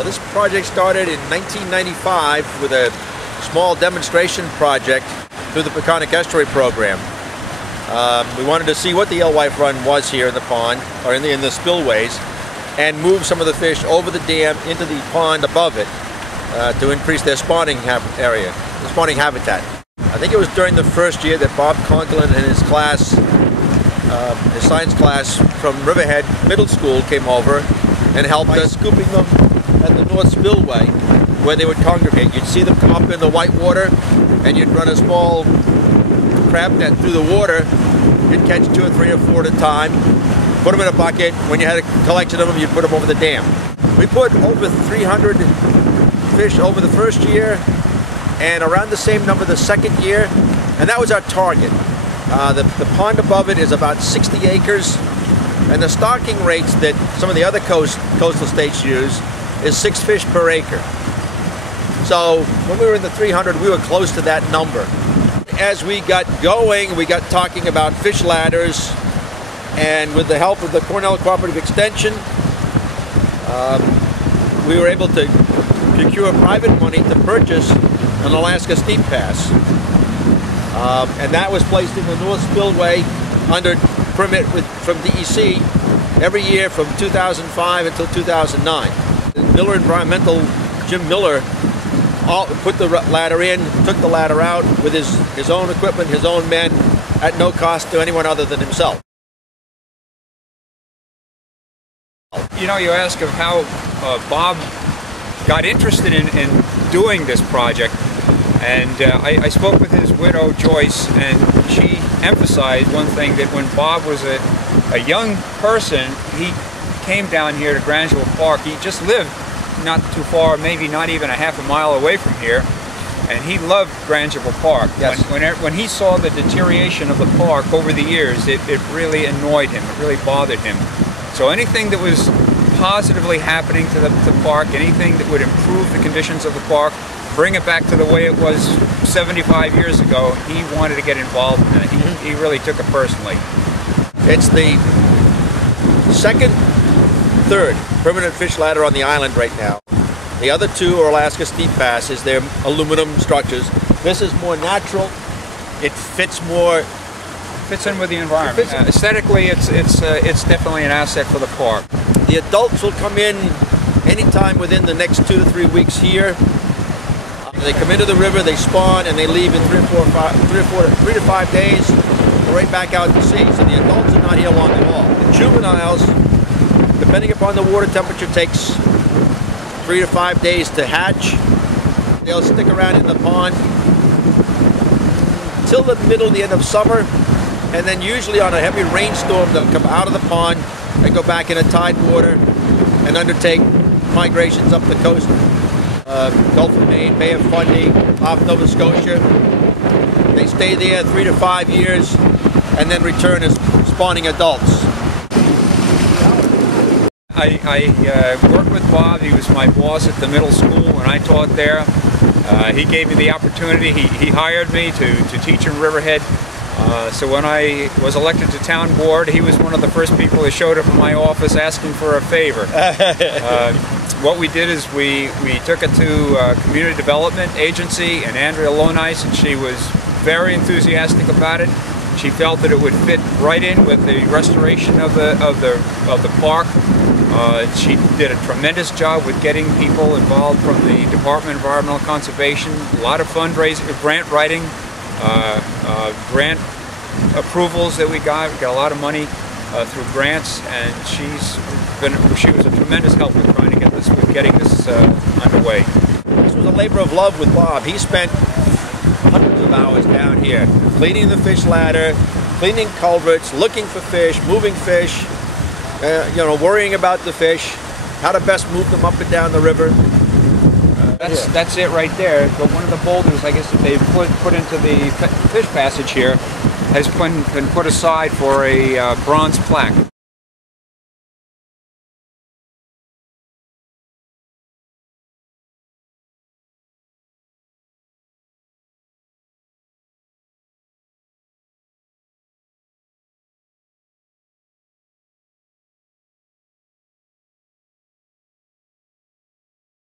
Well, this project started in 1995 with a small demonstration project through the Peconic Estuary program. We wanted to see what the alewife run was here in the pond, or in the spillways, and move some of the fish over the dam into the pond above it to increase their spawning habitat. I think it was during the first year that Bob Conlin and his class, his science class from Riverhead Middle School, came over and helped us scooping them at the North Spillway where they would congregate. You'd see them come up in the white water and you'd run a small crab net through the water. You'd catch 2 or 3 or 4 at a time, put them in a bucket. When you had a collection of them, you'd put them over the dam. We put over 300 fish over the first year and around the same number the second year, and that was our target. The pond above it is about 60 acres, and the stocking rates that some of the other coastal states use is 6 fish per acre. So when we were in the 300, we were close to that number. As we got going, we got talking about fish ladders, and with the help of the Cornell Cooperative Extension, we were able to procure private money to purchase an Alaska Steep Pass. And that was placed in the North Spillway under permit from DEC every year from 2005 until 2009. Miller Environmental, Jim Miller, put the ladder in, took the ladder out with his own equipment, his own men, at no cost to anyone other than himself. You know, you ask of how Bob got interested in doing this project, and I spoke with his widow Joyce, and she emphasized one thing, that when Bob was a young person, he came down here to Grangeville Park. He just lived not too far, maybe not even a half a mile away from here, and he loved Grangeville Park. Yes. When he saw the deterioration of the park over the years, it really annoyed him, it really bothered him. So anything that was positively happening to the park, anything that would improve the conditions of the park, bring it back to the way it was 75 years ago, he wanted to get involved in it. He really took it personally. It's the third permanent fish ladder on the island right now. The other 2 are Alaska Steep Passes. They're aluminum structures. This is more natural. It fits more. Fits in with the environment. Aesthetically, it's definitely an asset for the park. The adults will come in anytime within the next 2 to 3 weeks here. They come into the river, they spawn, and they leave in 3 to 5 days, right back out to sea. So the adults are not here long at all. The juveniles, depending upon the water temperature, takes 3 to 5 days to hatch. They'll stick around in the pond till the end of summer, and then usually on a heavy rainstorm, they'll come out of the pond and go back into tide water and undertake migrations up the coast. Gulf of Maine, Bay of Fundy, off Nova Scotia. They stay there 3 to 5 years and then return as spawning adults. I worked with Bob. He was my boss at the middle school when I taught there. He gave me the opportunity. He hired me to teach in Riverhead. So when I was elected to town board, he was one of the first people that showed up in my office asking for a favor. What we did is we took it to a community development agency, and Andrea Lonice, and she was very enthusiastic about it. She felt that it would fit right in with the restoration of the park. She did a tremendous job with getting people involved from the Department of Environmental Conservation. A lot of fundraising, grant writing, grant approvals that we got. We got a lot of money through grants, and she was a tremendous help with trying to get this, getting this underway. This was a labor of love with Bob. He spent hundreds of hours down here cleaning the fish ladder, cleaning culverts, looking for fish, moving fish, worrying about the fish, how to best move them up and down the river. That's it right there. But one of the boulders, I guess, that they put into the fish passage here has been put aside for a bronze plaque.